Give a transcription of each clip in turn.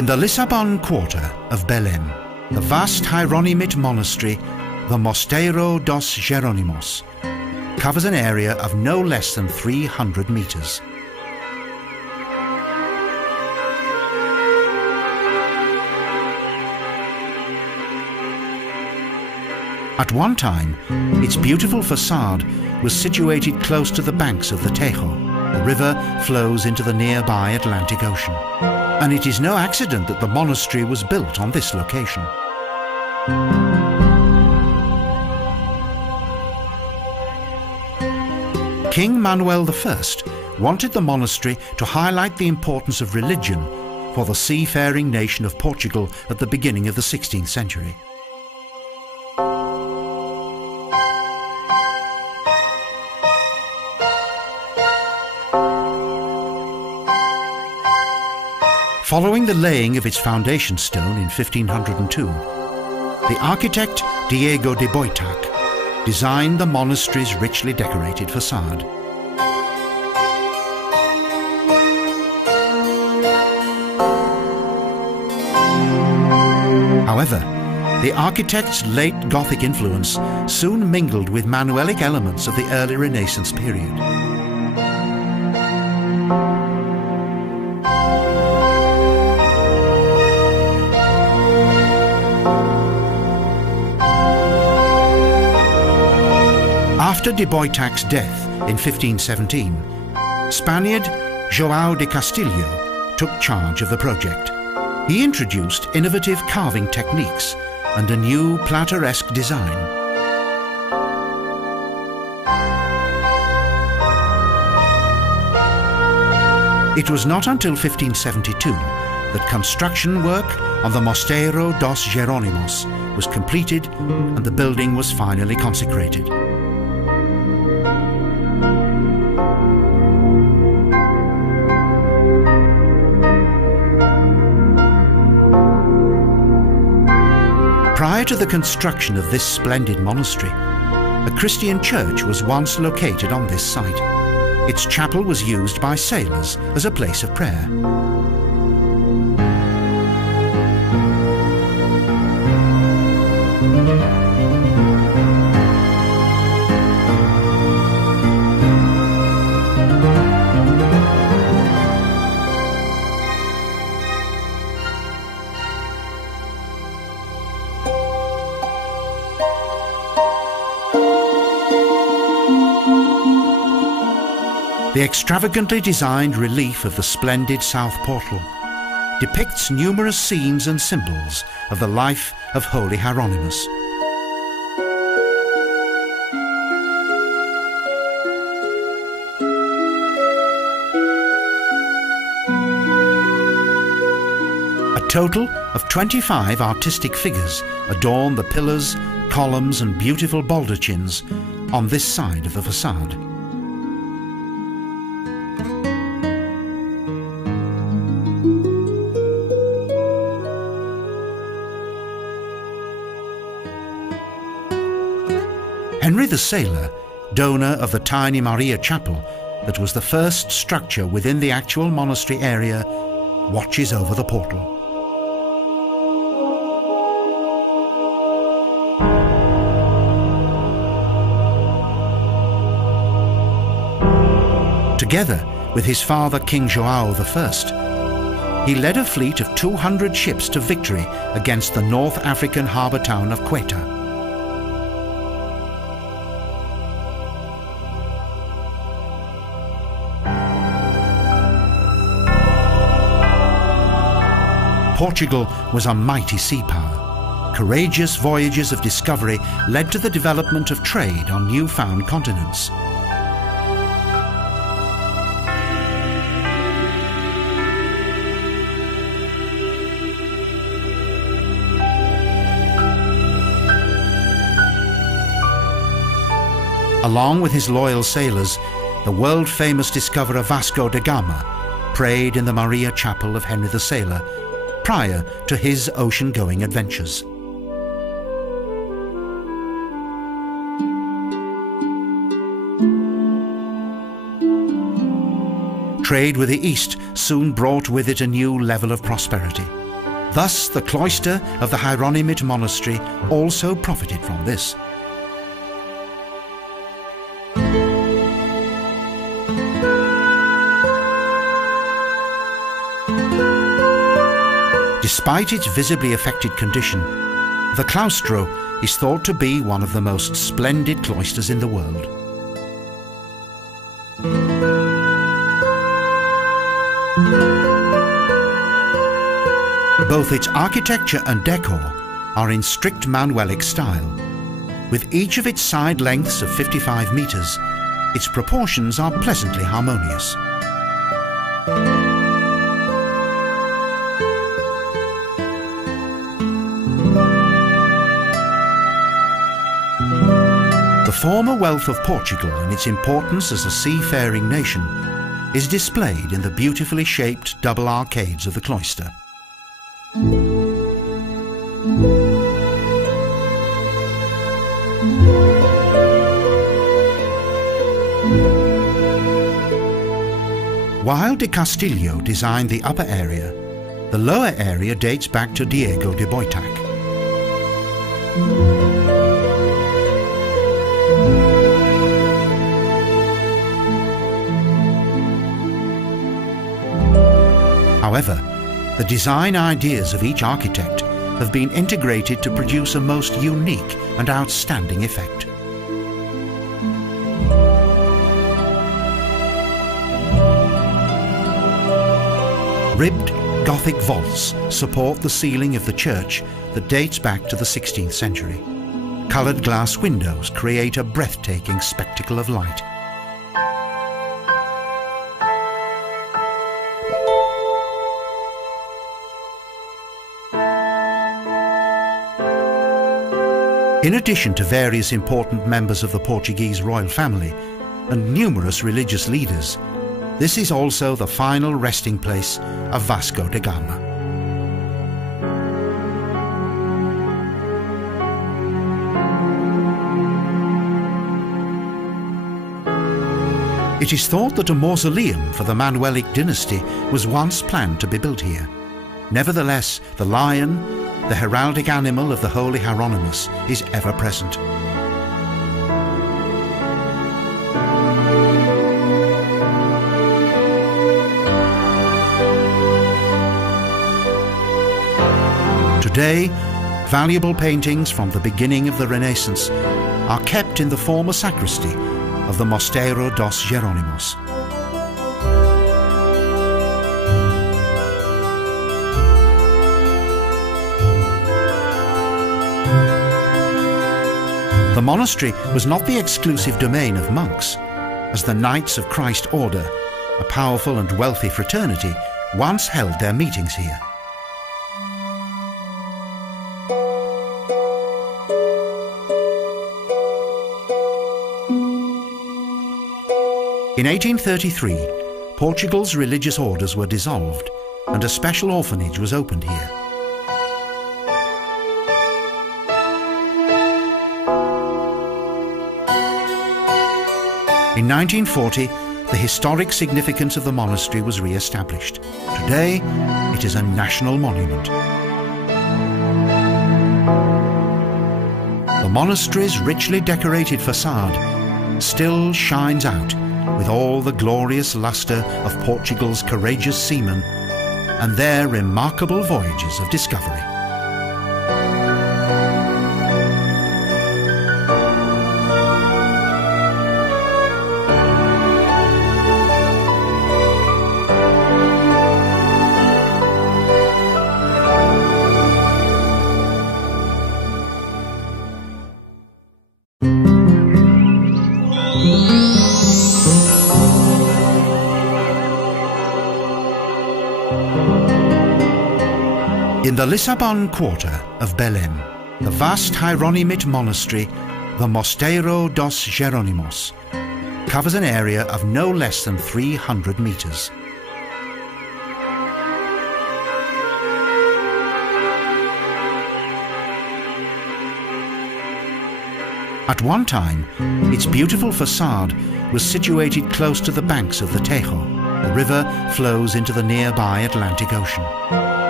In the Lissabon quarter of Belem, the vast Hieronymit Monastery, the Mosteiro dos Jeronimos, covers an area of no less than 300 meters. At one time, its beautiful facade was situated close to the banks of the Tejo. The river flows into the nearby Atlantic Ocean, and it is no accident that the monastery was built on this location. King Manuel I wanted the monastery to highlight the importance of religion for the seafaring nation of Portugal at the beginning of the 16th century. Following the laying of its foundation stone in 1502, the architect Diego de Boitac designed the monastery's richly decorated facade. However, the architect's late Gothic influence soon mingled with Manuelic elements of the early Renaissance period. After de Boitac's death in 1517, Spaniard João de Castilho took charge of the project. He introduced innovative carving techniques and a new plateresque design. It was not until 1572 that construction work on the Mosteiro dos Jeronimos was completed and the building was finally consecrated. Prior to the construction of this splendid monastery, a Christian church was once located on this site. Its chapel was used by sailors as a place of prayer. The extravagantly designed relief of the splendid south portal depicts numerous scenes and symbols of the life of Holy Hieronymus. A total of 25 artistic figures adorn the pillars, columns and beautiful baldachins on this side of the facade. Henry the Sailor, donor of the tiny Maria Chapel that was the first structure within the actual monastery area, watches over the portal. Together with his father King João I, he led a fleet of 200 ships to victory against the North African harbour town of Quetta. Portugal was a mighty sea power. Courageous voyages of discovery led to the development of trade on newfound continents. Along with his loyal sailors, the world-famous discoverer Vasco da Gama prayed in the Maria Chapel of Henry the Sailor prior to his ocean-going adventures. Trade with the East soon brought with it a new level of prosperity. Thus, the cloister of the Hieronymit Monastery also profited from this. Despite its visibly affected condition, the claustro is thought to be one of the most splendid cloisters in the world. Both its architecture and decor are in strict Manuelic style. With each of its side lengths of 55 meters, its proportions are pleasantly harmonious. The former wealth of Portugal and its importance as a seafaring nation is displayed in the beautifully shaped double arcades of the cloister. While de Castillo designed the upper area, the lower area dates back to Diego de Boitac. However, the design ideas of each architect have been integrated to produce a most unique and outstanding effect. Ribbed Gothic vaults support the ceiling of the church that dates back to the 16th century. Coloured glass windows create a breathtaking spectacle of light. In addition to various important members of the Portuguese royal family and numerous religious leaders, this is also the final resting place of Vasco da Gama. It is thought that a mausoleum for the Manuelic dynasty was once planned to be built here. Nevertheless, the lion, the heraldic animal of the holy Jerónimos, is ever present. Today, valuable paintings from the beginning of the Renaissance are kept in the former sacristy of the Mosteiro dos Jeronimos. The monastery was not the exclusive domain of monks, as the Knights of Christ Order, a powerful and wealthy fraternity, once held their meetings here. In 1833, Portugal's religious orders were dissolved and a special orphanage was opened here. In 1940, the historic significance of the monastery was re-established. Today, it is a national monument. The monastery's richly decorated facade still shines out with all the glorious lustre of Portugal's courageous seamen and their remarkable voyages of discovery. In the Lissabon quarter of Belem, the vast Hieronymit Monastery, the Mosteiro dos Jeronimos, covers an area of no less than 300 meters. At one time, its beautiful facade was situated close to the banks of the Tejo. The river flows into the nearby Atlantic Ocean.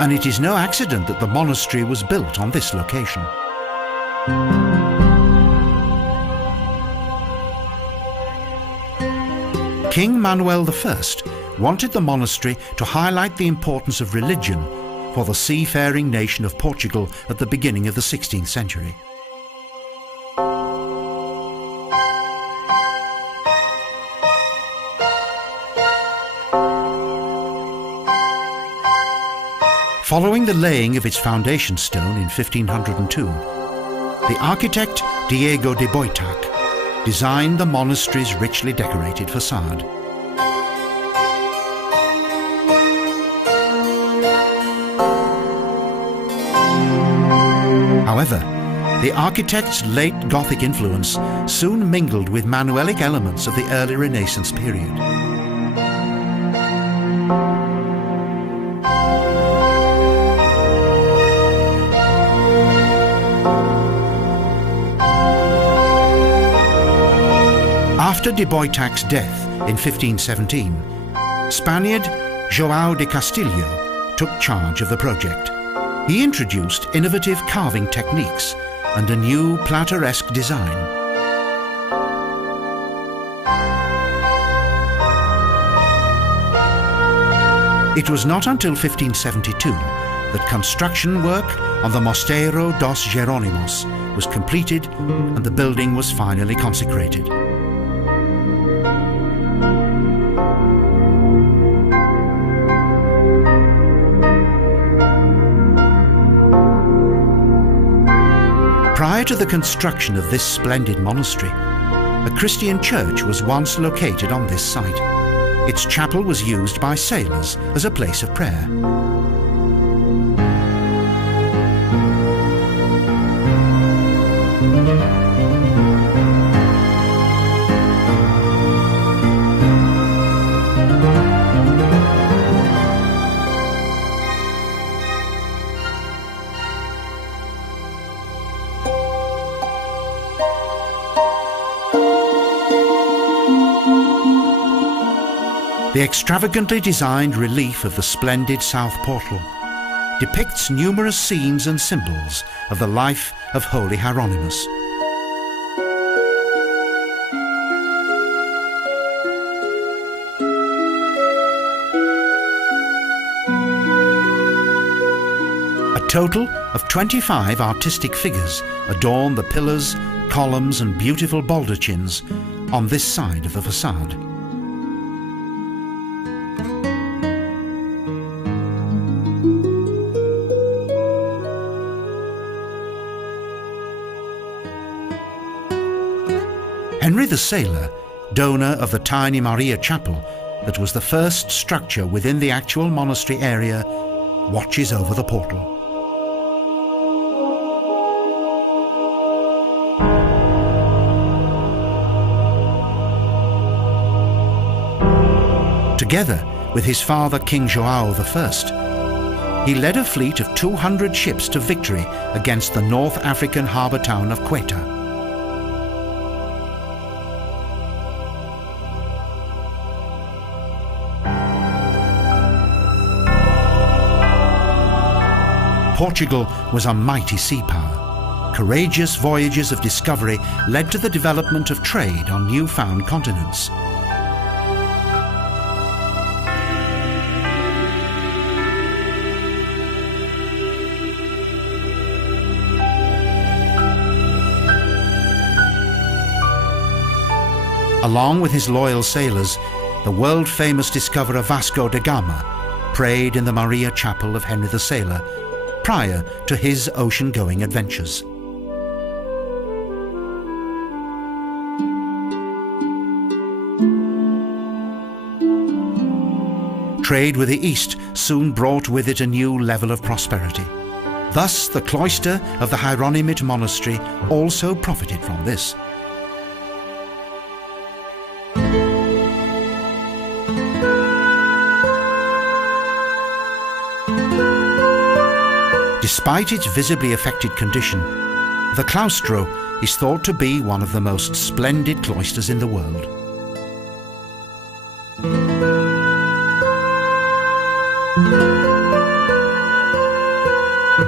and it is no accident that the monastery was built on this location. King Manuel I wanted the monastery to highlight the importance of religion for the seafaring nation of Portugal at the beginning of the 16th century. Following the laying of its foundation stone in 1502, the architect Diego de Boitac designed the monastery's richly decorated facade. However, the architect's late Gothic influence soon mingled with Manuelic elements of the early Renaissance period. After de Boitac's death in 1517, Spaniard João de Castilho took charge of the project. He introduced innovative carving techniques and a new plateresque design. It was not until 1572 that construction work on the Mosteiro dos Jeronimos was completed and the building was finally consecrated. Prior to the construction of this splendid monastery, a Christian church was once located on this site. Its chapel was used by sailors as a place of prayer. The extravagantly designed relief of the splendid south portal depicts numerous scenes and symbols of the life of Holy Hieronymos. A total of 25 artistic figures adorn the pillars, columns and beautiful baldachins on this side of the facade. Henry the Sailor, donor of the tiny Maria Chapel that was the first structure within the actual monastery area, watches over the portal. Together with his father King João I, he led a fleet of 200 ships to victory against the North African harbour town of Quetta. Portugal was a mighty sea power. Courageous voyages of discovery led to the development of trade on newfound continents. Along with his loyal sailors, the world-famous discoverer Vasco da Gama prayed in the Maria Chapel of Henry the Sailor prior to his ocean-going adventures. Trade with the East soon brought with it a new level of prosperity. Thus, the cloister of the Hieronymit Monastery also profited from this. Despite its visibly affected condition, the claustro is thought to be one of the most splendid cloisters in the world.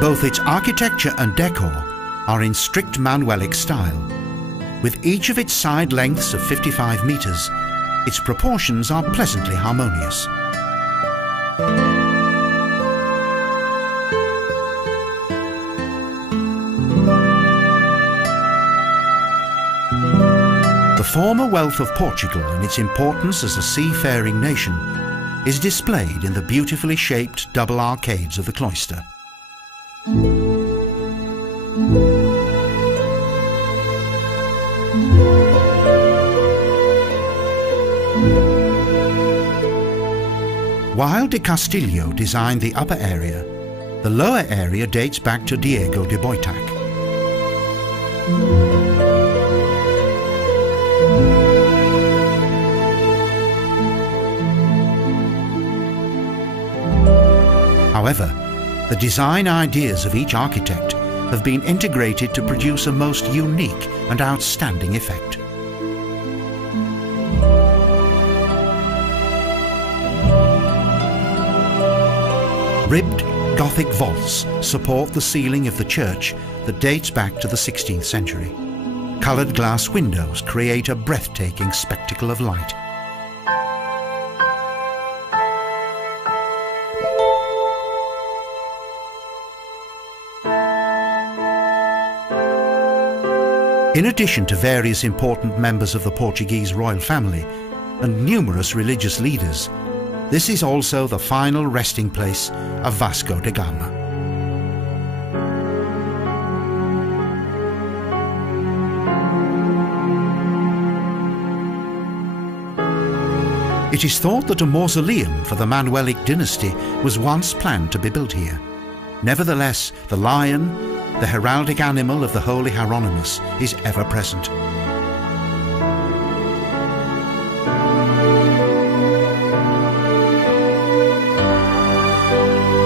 Both its architecture and decor are in strict Manuelic style. With each of its side lengths of 55 metres, its proportions are pleasantly harmonious. The former wealth of Portugal and its importance as a seafaring nation is displayed in the beautifully shaped double arcades of the cloister. While de Castillo designed the upper area, the lower area dates back to Diego de Boitac. However, the design ideas of each architect have been integrated to produce a most unique and outstanding effect. Ribbed Gothic vaults support the ceiling of the church that dates back to the 16th century. Coloured glass windows create a breathtaking spectacle of light. In addition to various important members of the Portuguese royal family and numerous religious leaders, this is also the final resting place of Vasco da Gama. It is thought that a mausoleum for the Manuelic dynasty was once planned to be built here. Nevertheless, the lion, the heraldic animal of the holy Jerónimos, is ever present.